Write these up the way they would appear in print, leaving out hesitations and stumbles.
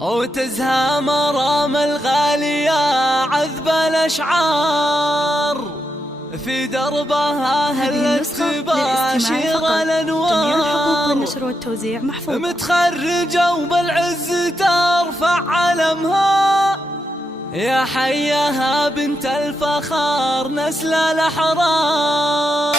وتزهى مرام الغالية عذب الأشعار في دربها هلت تباشر الأنوار. جميع الحقوق بالنشر والتوزيع محفوظة. متخرجة وبالعز ترفع علمها يا حياها بنت الفخار نسل الأحرار.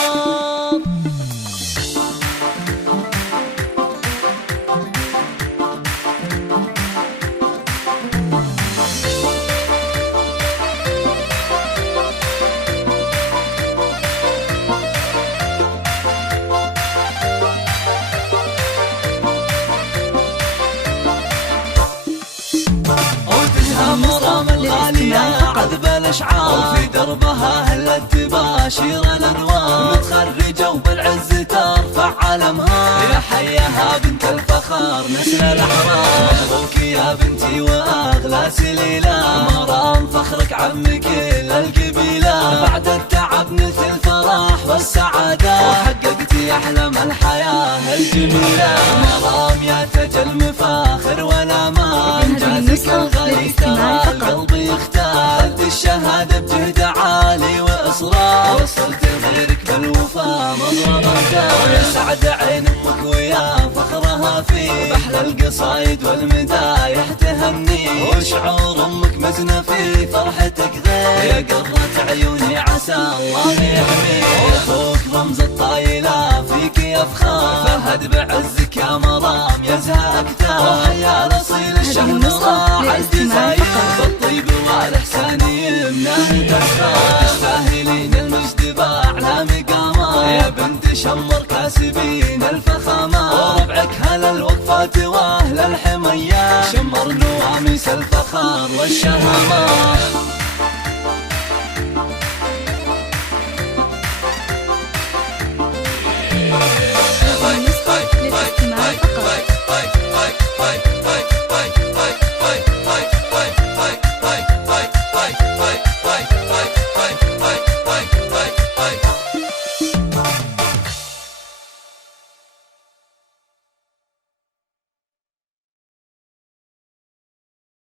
مرام الغالية عذب الأشعار وفي دربها هلت تباشر الأنوار. متخرجة وبالعز ترفع علمها يا حياها بنت الفخار نسل الأحرار. مبروك يا بنتي وأغلى سليلة مرام فخرك عم كل القبيلة. بعد التعب نلت الفرح والسعادة وحققتي أحلام الحياة الجميلة. مرام يا تاج المفاخر والأمان إنجازك الغالي القلب يختار. خذت الشهادة بجهد عالي وإصرار وصلت غيرك بالوفا مضرب الدار. يا سعد عين أمك ويا فخرها فيك بأحلى القصايد والمدايح تهني. وشعور أمك مزنة في فرحتك غير يا قرة عيوني عسى الله يحميك. أخوك رمز الطايلة فيك يفخر فهد بعزك يا مرام يزهى أكثر. وحيا الأصيل الشهر راح الجزاير بالطيب والإحسان يمناه تسخر. تستاهلين المجد بأعلى مقامات يا بنت شمر كاسبين الفخامات. وربعك هل الوقفات وأهل الحميات شمر نواميس الفخار والشهامات.